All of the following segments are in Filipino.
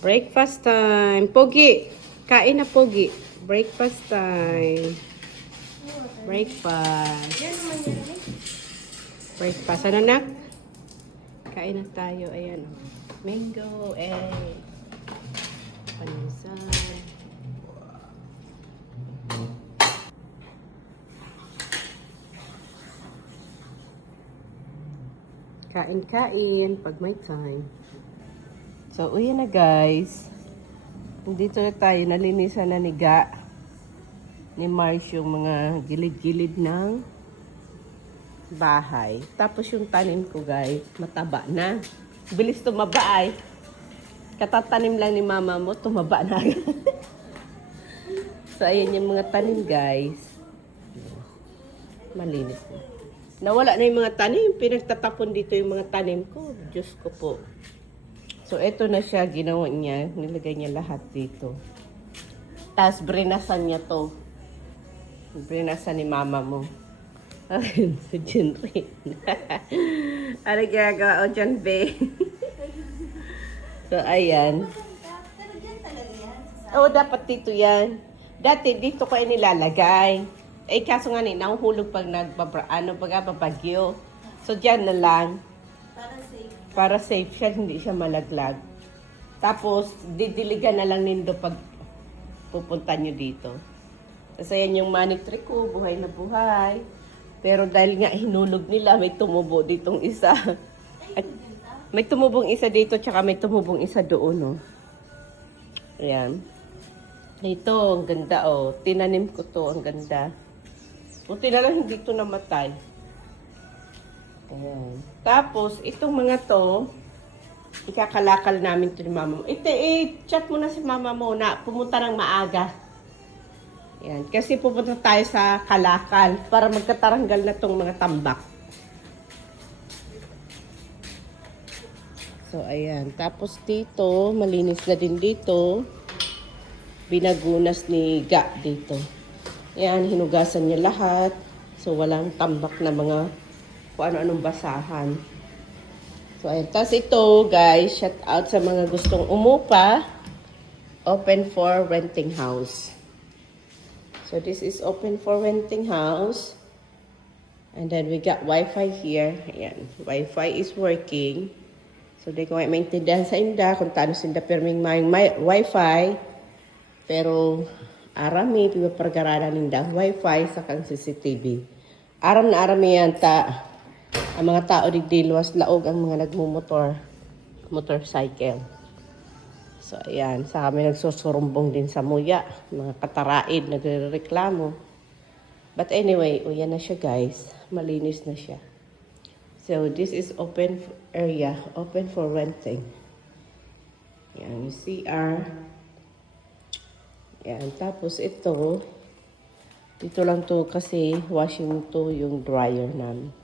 Breakfast time. Pogi. Kain na, Pogi. Breakfast time. Breakfast. Breakfast. Ano na? Kain na tayo. Ayan. Mango, egg. Paninsan. Kain-kain pag may time. So, uyan na guys. Dito na tayo. Nalinisan na ni Mars yung mga gilid-gilid ng bahay. Tapos yung tanim ko guys, mataba na. Bilis tumaba ay. Katatanim lang ni mama mo, tumaba na. So, ayan yung mga tanim guys. Malinis na. Nawala na yung mga tanim. Pinagtatapon dito yung mga tanim ko. Diyos ko po. So, ito na siya. Ginawa niya. Nilagay niya lahat dito. Tapos, brinasan niya to. Brinasan ni mama mo. Ayun, si Jinri. Ano ginagawa o dyan, be? So, ayan. Oo, dapat dito yan. Dati, dito ko nilalagay. Eh, kaso nga nahuhulog pag babagyo. So, dyan na lang. Para safe siya, hindi siya malaglag. Tapos, didiligan na lang nindo pag pupunta nyo dito. Kasi yan yung money tree ko, buhay na buhay. Pero dahil nga hinulog nila, may tumubo ditong isa. At may tumubong isa dito, tsaka may tumubong isa doon, no? Ayan. Ito, ang ganda, oh. Tinanim ko to, ang ganda. Buti na lang hindi ito namatay. Ayan. Tapos, itong mga to, ikakalakal namin ito ni mama mo. Chat mo na si mama mo na pumunta ng maaga. Ayan. Kasi pupunta tayo sa kalakal para magkataranggal na itong mga tambak. So, ayan. Tapos dito, malinis na din dito. Binagunas ni Ga dito. Ayan, hinugasan niya lahat. So, walang tambak na mga kung ano-anong basahan. So, ayan. Tapos ito, guys, shout out sa mga gustong umupa. Open for renting house. So, this is open for renting house. And then, we got Wi-Fi here. Ayan. Wi-Fi is working. So, di ko maintindihan sa inda kung taano sinda perming may Wi-Fi. Pero, arami, pipapargarana ninda Wi-Fi sa kang CCTV. Aram na arami yan ang mga tao digdiluwas laog ang mga nagmumotor, motorcycle. So, ayan. Sa kami nagsusurumbong din sa muya. Mga kataraid, nagreklamo. But anyway, yan na siya guys. Malinis na siya. So, this is open area. Open for renting. Yan, yung CR. Yan, tapos ito. Dito lang to kasi washing to yung dryer namin.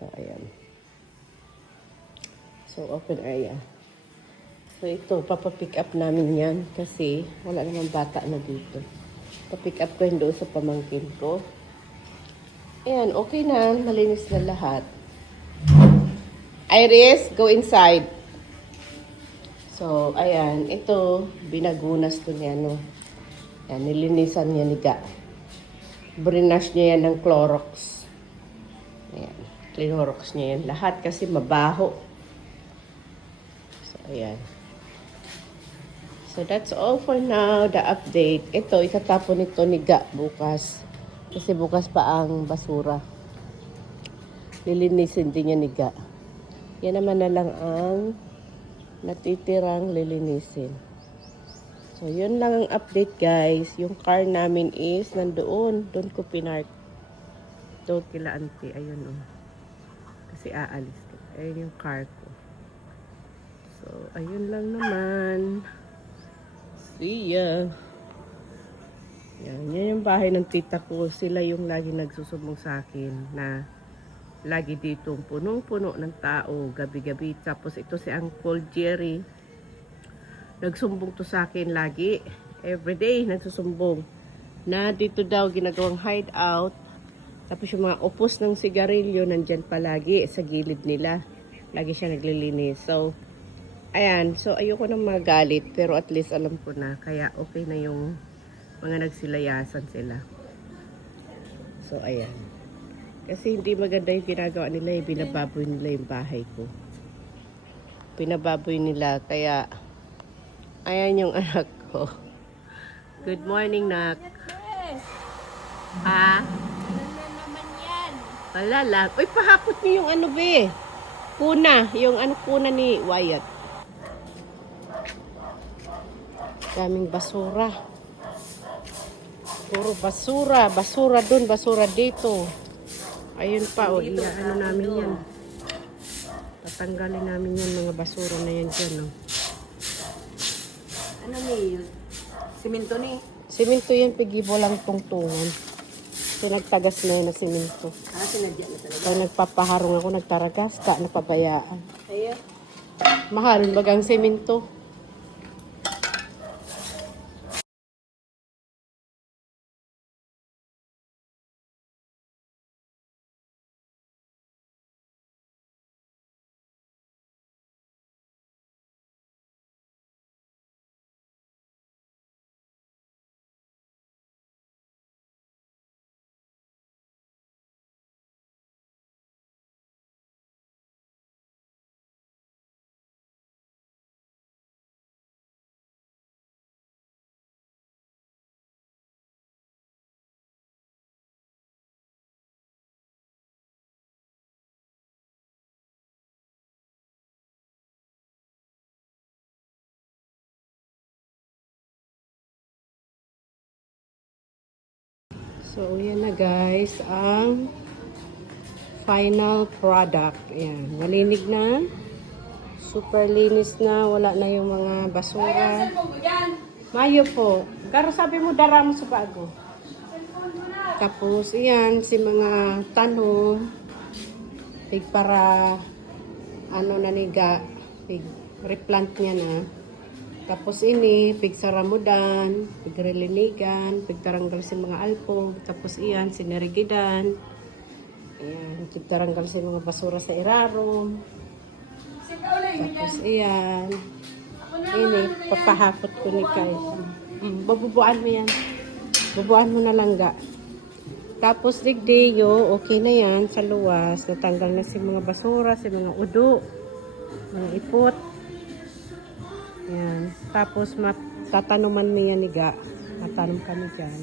So, ayan. So, open area. So, ito, papapick up namin yan kasi wala namang bata na dito. Papick up ko yun doon sa pamangkin ko. Ayan, okay na. Malinis na lahat. Iris, go inside. So, ayan. Ito, binagunas to niya, no? Ayan, nilinisan niya ni Ga. Brinash niya yan ng Clorox. Ayan, Clorox niya yan. Lahat kasi mabaho. So, ayan. So, that's all for now, the update. Ito, itatapon nito ni Ga bukas. Kasi bukas pa ang basura. Lilinisin din niya ni Ga. Yan naman na lang ang natitirang lilinisin. So, yun lang ang update guys. Yung car namin is nandoon. Doon ko pinark. Doon kila auntie. Ayun o. Kasi aalis ko. Ayun yung car ko. So, ayun lang naman. See ya. Yan yung bahay ng tita ko. Sila yung lagi nagsusumbong sa akin na lagi dito punong-puno ng tao, gabi-gabi. Tapos ito si Uncle Jerry. Nagsumbong to sa akin lagi. Everyday nagsusumbong. Na dito daw ginagawang hideout. Tapos yung mga upos ng sigarilyo nandyan palagi sa gilid nila. Lagi siya naglilinis. So, Ayan, so ayoko nang magalit pero at least alam ko na. Kaya okay na yung mga nagsilayasan sila. So ayan. Kasi hindi maganda yung ginagawa nila, yung binababoy nila yung bahay ko. Binababoy nila, kaya ayan yung anak ko. Good morning, nak. Ha? Wala lang. Uy, pahakot niyo yung ano, be. Kuna. Yung ano, kuna ni Wyatt. Daming basura. Puro basura. Basura dun, basura dito. Ayun pa, o. Ano namin yan. Tatanggalin namin yan, mga basura na yan dyan, o. Ano ni? Simento ni? Simento yan, pigibo lang tungtungan. Pinagtagas na yun na simento. Sinadya na talaga. Pag nagpapaharong ako, nagtaragas ka, napabayaan. Kaya? Mahal bagang semento. So, yan na guys, ang final product. Ayan, malinig na. Super linis na. Wala na yung mga basura. Mayo po. Garo sabi mo, dara mo sa bago. Tapos, yan, si mga tanong. Pig para, ano na niga, pig replant niya na. Tapos ini, pig saramudan, pig relinigan, pig taranggal si mga alpog. Tapos iyan, sinerigidan. Ayan, pig taranggal si mga basura sa iraro. Tapos iyan. Ini, papahapot ko ni Kai. Babubuan mo yan. Bubuan mo na lang ga. Tapos digdiyo, okay na yan sa luwas. Natanggal na si mga basura, si mga udo, mga ipot. Yan. Tapos tatanuman mo yan niga. Tatanong kami dyan.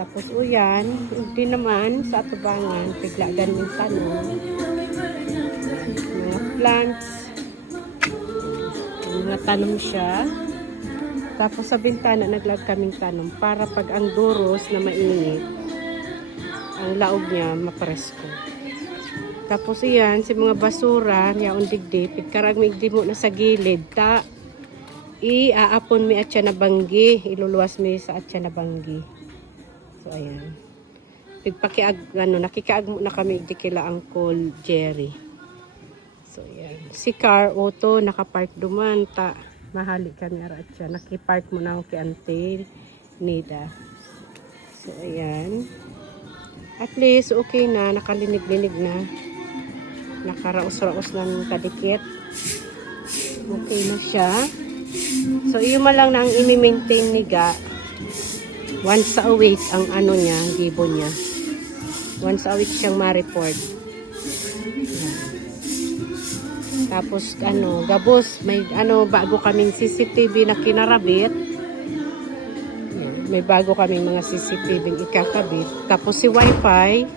Tapos uyan, hindi naman sa atubangan, piglagan yung tanong. Mga plants. Mga tanom siya. Tapos sa bintana, naglag kaming tanom para pag ang duros na mainit, ang laog niya mapresko. Tapos iyan, si mga basura, yaon digdi, pigkarag migdi mo na sa gilid, iaapon mi atya na banggi, iluluwas mi sa atya na banggi. So ayan. Pigpakiag ano, nakikaag mo na kami di kila Uncle Jerry. So ayan. Si car auto nakapark duman ta. Mahali kami ara atya. Nakipark mo na ako kay Auntie Nida. So ayan. At least okay na, nakalinig-linig na. Nakaraos-raos ng kadikit. Okay na siya. So, yun lang na ang imi-maintain ni Ga. Once a week ang ano niya, gibo niya. Once a week siyang ma-report. Tapos, ano, gabos, may ano, bago kaming CCTV na kinarabit. May bago kaming mga CCTV ikakabit. Tapos si Wi-Fi,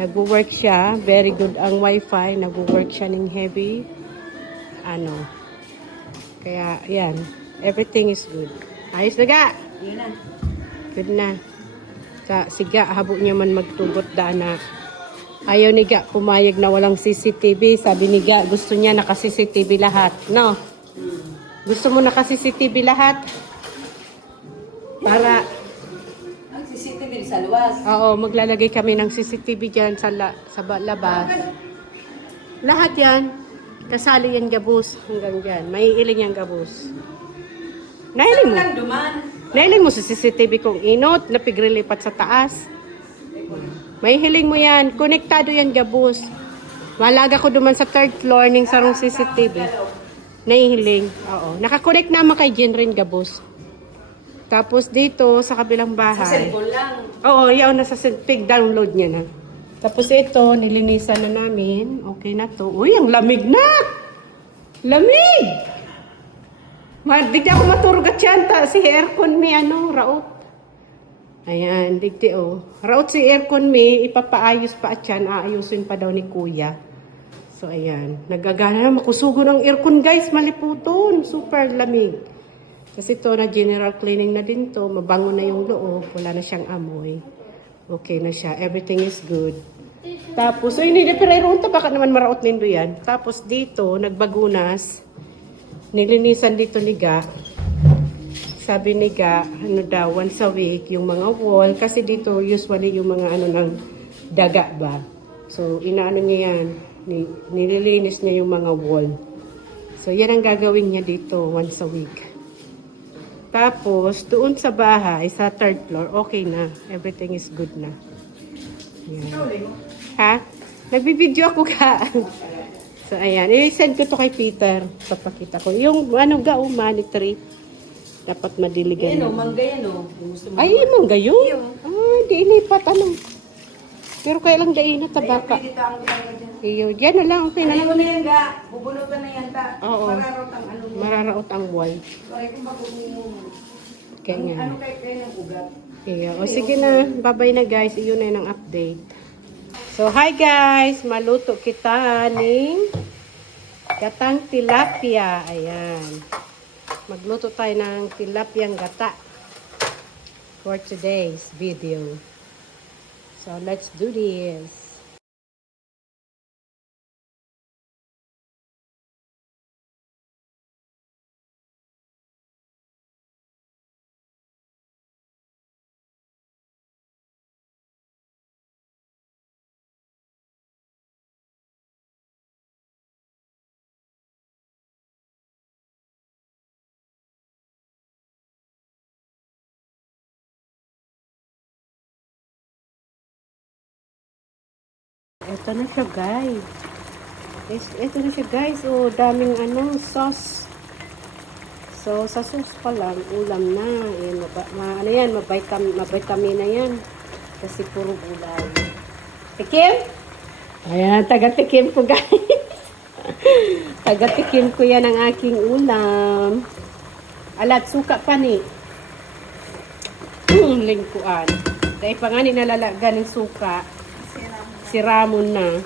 nag-work siya. Very good ang Wi-Fi. Nag-work siya ng heavy. Ano, kaya, yan. Everything is good. Ayos na ga? Yun na. Good na. Siga, habo niya man magtugot na. Ayaw ni Ga pumayag na walang CCTV. Sabi ni Ga, gusto niya naka-CCTV lahat. No? Gusto mo naka-CCTV lahat? Para... Ang CCTV sa luwas. Oo, maglalagay kami ng CCTV dyan sa labas. Lahat yan. Kasali yan gabos hanggang dyan. May iling yan gabos. Nailing mo? Lang duman. Nailing mo sa CCTV kung inot, napigrilipat sa taas. May hiling mo yan. Konektado yan gabos. Malaga ko duman sa third floor ning sarong CCTV. Nahihiling. Oo. Nakakonect naman kay Jenrin Gabos. Tapos dito, sa kabilang Sa bahay. cellphone lang. Oo, yaw nasa pig download niya na. Tapos ito, nilinisan na namin. Okay na to. Uy, ang lamig na! Lamig! Digdi ako maturog at yanta. Si aircon may raot. Ayan, digdi oh. Raot si aircon may, ipapaayos pa at yan. Aayusin pa daw ni kuya. So ayan, nagagana na makusugo ng aircon guys. Maliputon. Super lamig. Kasi ito na general cleaning na din to. Mabango na yung loob. Wala na siyang amoy. Okay na siya. Everything is good. Tapos, hindi na pinairoon ta. Baka naman maraot nindo yan. Tapos dito, nagbagunas. Nilinisan dito ni Ga. Sabi ni Ga, once a week, yung mga wall. Kasi dito, usually, yung mga ng daga ba. So, inaano niya yan. Nililinis niya yung mga wall. So, yan ang gagawin niya dito once a week. Tapos, doon sa bahay, sa third floor, okay na. Everything is good na. Yan. Ha? Nagbibideo ako ka. So, ayan. I-send ko to kay Peter. Papakita ko. Yung, money tree. Dapat madiligan. Yan o, mangga yan o. Gusto mo. Ay, mangga yun? Ah, di ilipat. Pero kailang daina, tabaka. Dito ang ginagawa dyan. Iyo, dyan na lang. Okay na lang. Ayaw na yan ga. Bubunutan na yan ta. Oo. Mararot ang ano mo. Mararaot ang wall. Sorry kung bago Kaya nga. ano kaya ng ugat. Iyo. O sige na. Bye-bye na guys. Iyon na yun ang update. So, hi guys. Maluto kita ng gatang tilapia. Ayan. Magluto tayo ng tilapiyang gata for today's video. So, let's do this. Ito na siya guys. Ito na siya guys. Oh, daming sauce. So, sa sauce pa lang, ulam na. Ayan, mavitamin na yan. Kasi puro gulay. Tikim? Ayan, taga-tikim ko guys. Taga-tikim ko yan ang aking ulam. Alat, suka pa ni. Lingkuan. Dahil pa nga nilalalaga ng suka. Si Ramon na.